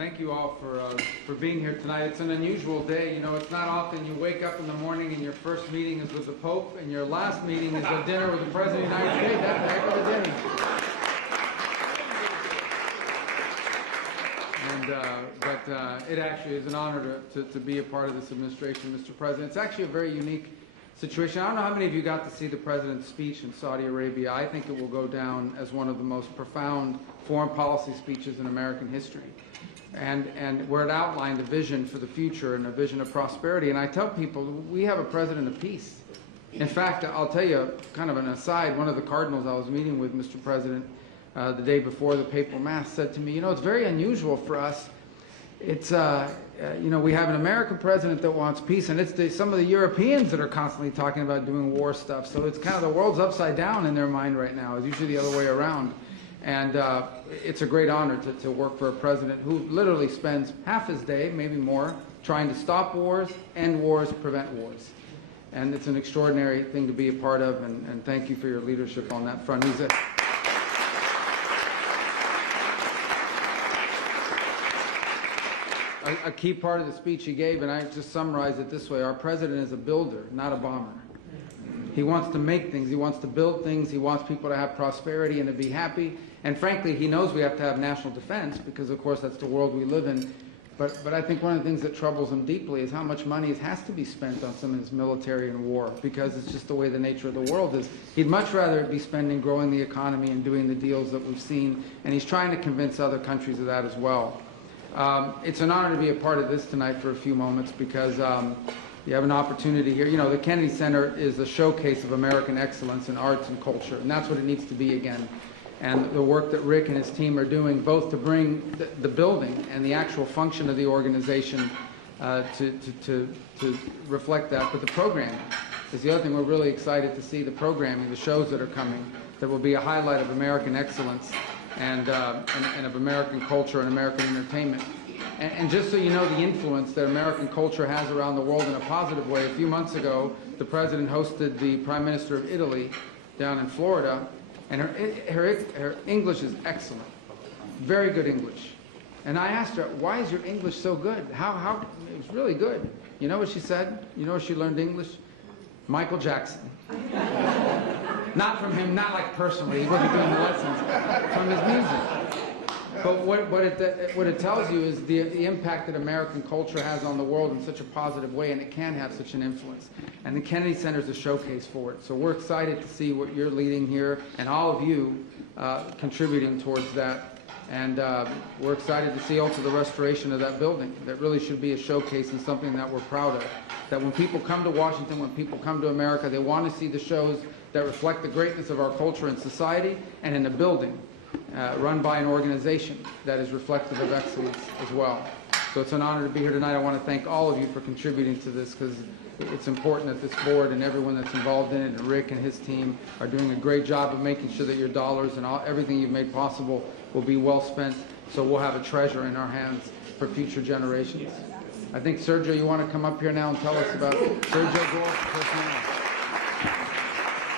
thank you all for being here tonight. It's an unusual day. You know, it's not often you wake up in the morning and your first meeting is with the Pope and your last meeting is a dinner with the President of the United States. That's a heck of a day. But it actually is an honor to be a part of this administration, Mr. President. It's actually a very unique situation. I don't know how many of you got to see the President's speech in Saudi Arabia. I think it will go down as one of the most profound foreign policy speeches in American history. And where it outlined a vision for the future and a vision of prosperity. And I tell people, we have a president of peace. In fact, I'll tell you kind of an aside, one of the cardinals I was meeting with, Mr. President, the day before the papal mass said to me, you know, it's very unusual for us. It's, you know, we have an American president that wants peace, and it's some of the Europeans that are constantly talking about doing war stuff. So it's kind of the world's upside down in their mind right now. It's usually the other way around. And it's a great honor to work for a president who literally spends half his day, maybe more, trying to stop wars, end wars, prevent wars. And it's an extraordinary thing to be a part of, and thank you for your leadership on that front. He's a key part of the speech he gave, and I just summarize it this way: our president is a builder, not a bomber. He wants to make things, he wants to build things, he wants people to have prosperity and to be happy. And frankly, he knows we have to have national defense because, of course, that's the world we live in. But I think one of the things that troubles him deeply is how much money has to be spent on some of his military and war, because it's just the way the nature of the world is. He'd much rather be spending growing the economy and doing the deals that we've seen, and he's trying to convince other countries of that as well. It's an honor to be a part of this tonight for a few moments because you have an opportunity here. You know, the Kennedy Center is a showcase of American excellence in arts and culture, and that's what it needs to be again. And the work that Rick and his team are doing, both to bring the building and the actual function of the organization to reflect that, but the programming is the other thing we're really excited to see, the programming, the shows that are coming, that will be a highlight of American excellence and of American culture and American entertainment. And just so you know the influence that American culture has around the world in a positive way, a few months ago, the President hosted the Prime Minister of Italy down in Florida, and her English is excellent, very good English. And I asked her, why is your English so good? How it was really good. You know what she said? You know where she learned English? Michael Jackson. Not from him, not like personally, he wasn't doing the lessons, from his music. But what it tells you is the impact that American culture has on the world in such a positive way, and it can have such an influence. And the Kennedy Center is a showcase for it. So we're excited to see what you're leading here, and all of you contributing towards that. And we're excited to see also the restoration of that building. That really should be a showcase and something that we're proud of. That when people come to Washington, when people come to America, they want to see the shows that reflect the greatness of our culture and society, and in a building run by an organization that is reflective of excellence as well. So it's an honor to be here tonight. I want to thank all of you for contributing to this, because it's important that this board and everyone that's involved in it, and Rick and his team, are doing a great job of making sure that your dollars and everything you've made possible will be well spent, so we'll have a treasure in our hands for future generations. I think, Sergio, you want to come up here now and tell us about Sergio Gore's personality.